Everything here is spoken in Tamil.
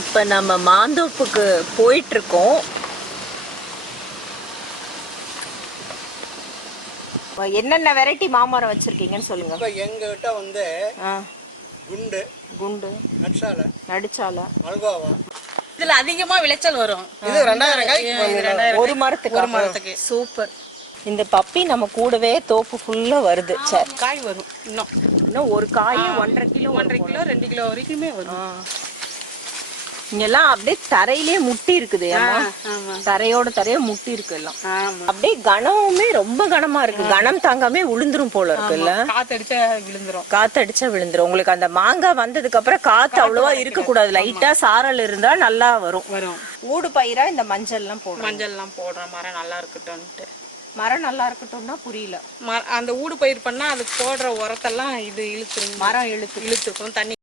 இப்போ நம்ம மாந்தோப்புக்கு போயிட்டு இருக்கோம். என்னென்ன வெரைட்டி மாமரம் வச்சிருக்கீங்கன்னு சொல்லுங்க. இப்போ எங்ககிட்ட வந்து குண்டு குண்டு நடுச்சாலை மல்கோவா இதுல அதிகமா விளைச்சல் வரும். இது 2000 காய் ஒரு மரத்துக்கு. சூப்பர். இந்த பப்பி நம்ம கூடவே தோப்பு ஃபுல்லா வருது. சரி, காய் வரும். இன்னும் ஒரு காய் 1.5 கிலோ 2 கிலோ வரைக்குமே வரும். இங்கெல்லாம் அப்படியே தரையிலே முட்டி இருக்குது. தரையோட தரைய முட்டி இருக்கு எல்லாம். அப்படியே கனமுமே ரொம்ப கனமா இருக்கு. கனம் தாங்காமே விழுந்துரும் போல இருக்குல்ல. காத்தடிச்சா விழுந்துரும். உங்களுக்கு அந்த மாங்காய் வந்ததுக்கு அப்புறம் காத்து அவ்வளவா இருக்க கூடாது. லைட்டா சாரல் இருந்தா நல்லா வரும். ஊடு பயிரா இந்த மஞ்சள் எல்லாம் போடுறோம். மரம் நல்லா இருக்கட்டும். மரம் நல்லா இருக்கட்டும்னா புரியல. அந்த ஊடு பயிர் பண்ணா அதுக்கு போடுற உரத்தெல்லாம் இது இழுத்துரும். மரம் இழுத்துக்கும். தண்ணி